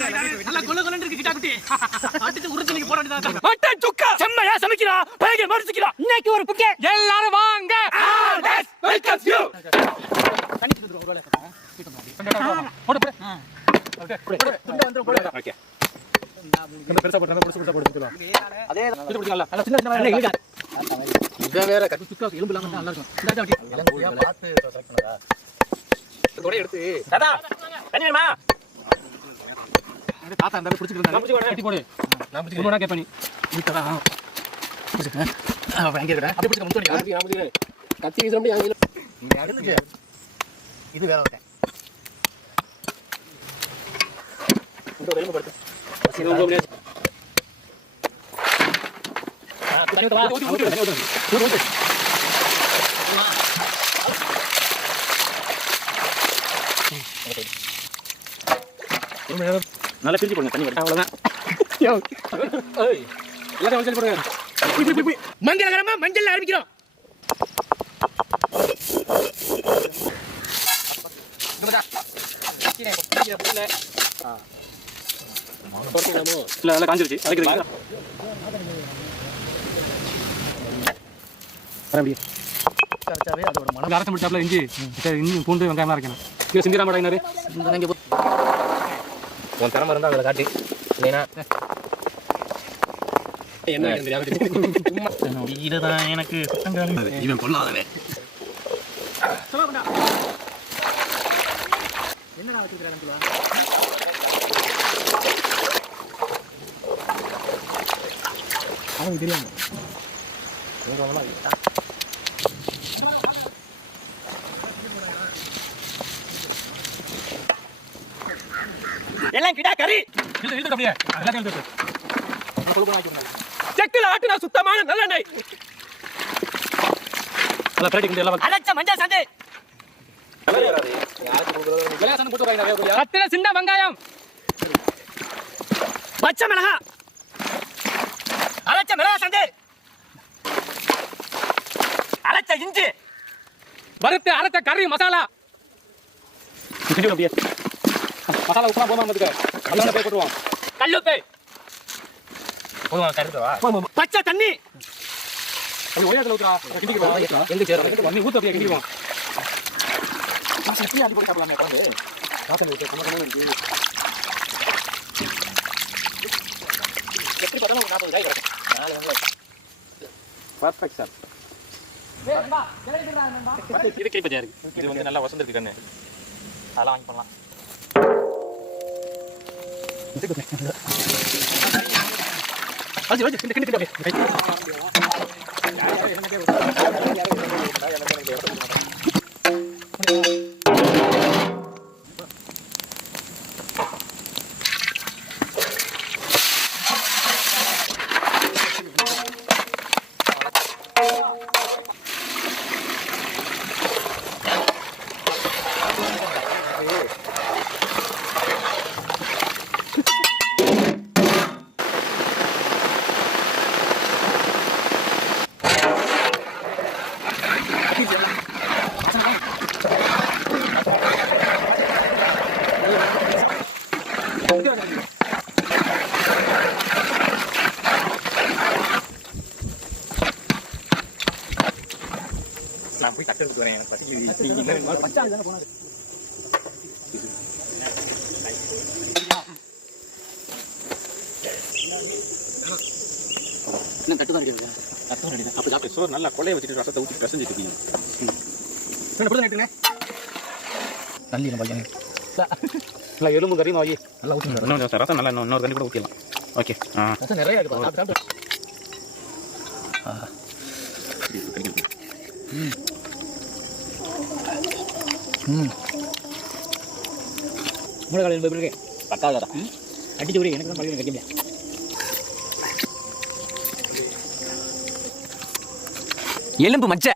நல்லா கொல்ல கொல்லன்னு இருக்கு கிட்டா குட்டி. அடிச்சு உருச்சு நீங்க போட வேண்டியதா. மட்டன் சுக்கா செம்மையா சமைக்கிறா. பையக மரிச்சிக்கிறா. இன்னைக்கு ஒரு புக்கே. எல்லாரும் வாங்க. Always welcome you. தண்ணி குடுறோம் ஒரு வேளை. போடு போடு. ஓகே. துண்ட வந்து போடு. ஓகே. நம்ம பெருசா போடுறோம். பெருசா போடுறோம். அதே இது பிடிக்கல. நல்ல சின்ன சின்ன வேற இல்ல. இத வேற கட்டி சுக்கா எலும்பு இல்லாம நல்லா இருக்கும். இந்த அடி வட்டி. பார்த்து செலக்ட் பண்ணுடா. தொட எடுத்து. தாத்தா. தண்ணி வேணுமா? அட தாத்தா அந்த புடிச்சிட்டு இருந்தா. கட்டி போடு. நான் புடிச்சிட்டு போடா கேப்ப நீ. இதுடா. புடிச்சிட்டு. வாங்கி இருக்கடா. அப்படி புடிச்சிட்டு முத்தடி. நான் புடிக்கிறேன். கத்தி வீசறோம் யாங்க. நீ அடுத்து. இது வேற ஓகே. இந்த ரெண்டு படுத்து. சரி உங்க அப்படியே. தண்ணி ஊத்து வா. ஊத்து. நல்லா பிரிச்சு போடுங்க தண்ணி வரட்டும் அவ்வளவுதான். ஏய் எல்லாரும் வச்சு போடுங்க. மஞ்சள்கரமா மஞ்சள்ல ஆரம்பிக்கிறோம். இங்கடா. கீழே போடுல. இல்ல அதெல்லாம் காஞ்சிருச்சு. அதுக்கு அப்படியே கரெக்டாவே அது ஒரு மணம் அரசம் பிடிச்சாப்ல இஞ்சி பூண்டு வெங்காயமா இருக்கணும். இது சிந்திரா மாட்டாயினாரு இங்க உன் திறமை இருந்தா அதில் காட்டி இல்லைனா என்ன இதுதான் எனக்கு இவன் கொள்ளாதவே என்னடா வச்சுக்கிறாங்க அவனுக்கு தெரியாம எல்லாம் கிடா கறி இழுத்து அப்படியே எல்லாத்தையும் இழுத்து செக்கில் ஆட்டுனா சுத்தமான நல்லெண்ணெய் நல்லா பிரேட்டிங் எல்லாம் அரைச்ச மஞ்சள் சந்தை கத்திர சின்ன வெங்காயம் பச்சை மிளகா அரைச்ச மிளகா சந்தை அரைச்ச இஞ்சி வறுத்து அரைச்ச கறி மசாலா அப்படியே மசாலா உப்புமா போமா வந்துக்க கல்லோட போய் போடுவோம் கல்லுப்பை போடுவோம் கருதுவா பச்சை தண்ணி அது ஒரே இடத்துல ஊத்துறா கிண்டிக்குவோம் எங்க சேரும் தண்ணி ஊத்து அப்படியே கிண்டிக்குவோம் சட்னி அடி போட்டு சாப்பிடலாமே குழம்பு சாப்பிட இருக்கு கம்ம இருக்கு எப்படி பார்த்தாலும் ஒரு 40 காய் கிடைக்கும் 4 வெங்காயம் பர்ஃபெக்ட் சார் இது கைப்பற்றியா இருக்கு இது வந்து நல்லா வசந்து இருக்கு கண்ணு அதெல்லாம் வாங்கி பண்ணலாம் அஜி அஜி கிண்டி கிண்டி நான் போய் தட்டு எடுத்து வரேன் எனக்கு பசிக்குது பச்சை தானே போனாது என்ன தட்டு தான் இருக்குது தட்டு ரெடி தான் அப்போ சாப்பிட்டு சோறு நல்லா கொலையை வச்சுட்டு ரசத்தை ஊற்றி பிசைஞ்சிட்டு இருக்கீங்க என்ன கொடுத்து நிட்டுங்க நல்லி நம்ம நல்லா எலும்பு கறி வாங்கி நல்லா ஊற்றி இன்னொரு ரசம் நல்லா இன்னொரு தண்ணி கூட ஊற்றிடலாம் ஓகே ரசம் நிறையா இருக்குது மூணு காலையில் போய் பத்தாவதா அடிச்சு விட எனக்கு தான் பழகி வைக்க முடியாது எலும்பு மச்சை